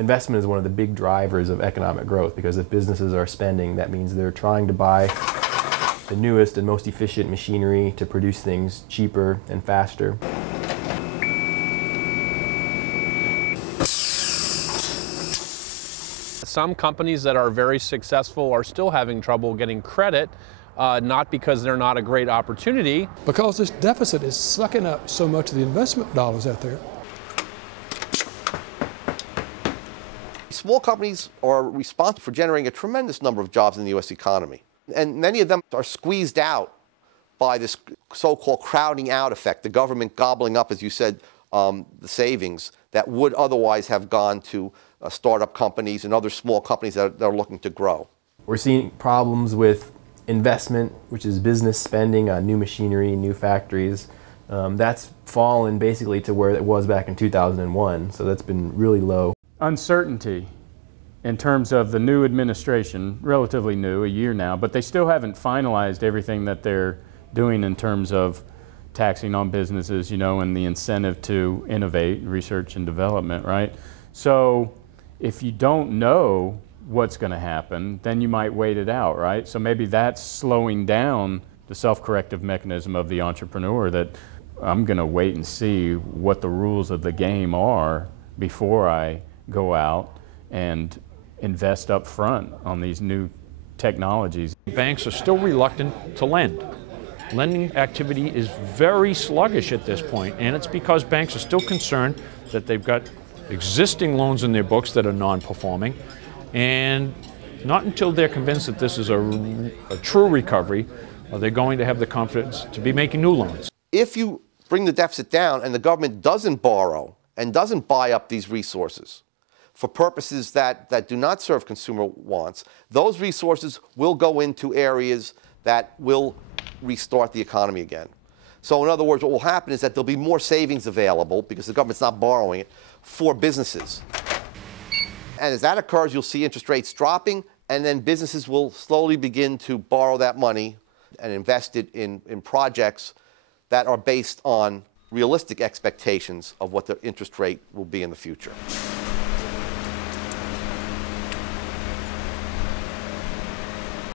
investment is one of the big drivers of economic growth, because if businesses are spending, that means they're trying to buy the newest and most efficient machinery to produce things cheaper and faster. Some companies that are very successful are still having trouble getting credit, not because they're not a great opportunity. Because this deficit is sucking up so much of the investment dollars out there. Small companies are responsible for generating a tremendous number of jobs in the U.S. economy. And many of them are squeezed out by this so-called crowding out effect, the government gobbling up, as you said, the savings that would otherwise have gone to startup companies and other small companies that are looking to grow. We're seeing problems with investment, which is business spending on new machinery, new factories. That's fallen basically to where it was back in 2001, so that's been really low. Uncertainty in terms of the new administration, relatively new, a year now, but they still haven't finalized everything that they're doing in terms of taxing on businesses, you know, and the incentive to innovate, research and development, right? So if you don't know what's going to happen, then you might wait it out, right? So maybe that's slowing down the self-corrective mechanism of the entrepreneur, that I'm going to wait and see what the rules of the game are before I go out and invest up front on these new technologies. Banks are still reluctant to lend. Lending activity is very sluggish at this point, and it's because banks are still concerned that they've got existing loans in their books that are non-performing, and not until they're convinced that this is a true recovery are they going to have the confidence to be making new loans. If you bring the deficit down and the government doesn't borrow and doesn't buy up these resources for purposes that do not serve consumer wants, those resources will go into areas that will restart the economy again. So in other words, what will happen is that there'll be more savings available, because the government's not borrowing it, for businesses. And as that occurs, you'll see interest rates dropping, and then businesses will slowly begin to borrow that money and invest it in projects that are based on realistic expectations of what the interest rate will be in the future.